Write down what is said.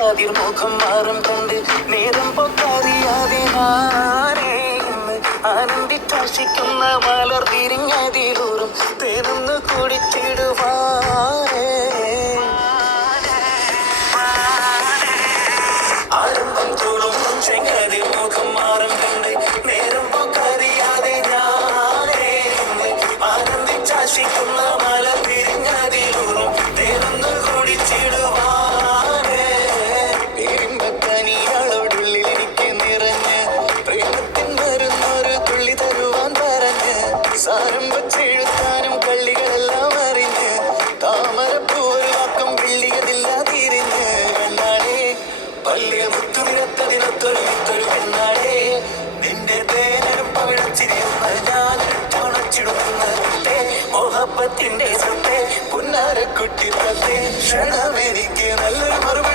അതിർമുഖം മാറും കണ്ട് നേരം പൊക്കാതിയാതെ നാനേ ആനന്ദിച്ചാശിക്കുന്ന മലർ തിരിഞ്ഞതിലൂറും തേനൊന്ന് കുടിച്ചിടുവാനേ ആരംഭം തോളും ചെങ്ങതിൽ മുഖം മാറും കണ്ട് നേരം പൊക്കാതിയാതെ ഞാനേ ആനന്ദിച്ചാശിക്കുന്ന മലർ തിരിഞ്ഞതിലൂറും തേനൊന്ന് കുടിച്ചിടുവാനേ ഇരിമ്പക്കനിയാളോടുള്ളിൽ എനിക്ക് നിറഞ്ഞ് പ്രേമത്തിൻ വരുന്നൊരു തുള്ളി തരുവാൻ പറഞ്ഞ് സാരം വച്ചെഴുത്താനും കള്ളികളെല്ലാം അറിഞ്ഞ് താമരപ്പൂവൊരു വാക്കം വെള്ളിയതില്ല തിരിഞ്ഞ് കണ്ണാടേ പള്ളിയ മുത്തുവിനത്തതിനൊത്തൊരു വിത്തൊരു കണ്ണാടേ നിന്റെ തേനരും പവിഴച്ചിരിയുന്ന ഞാൻ തുണച്ചിടുന്ന മോഹപ്പത്തിന്റെ സത്തെ പുന്നാരക്കുട്ടി തത്തെ ക്ഷണമെനിക്ക് നല്ലൊരു മറുപടി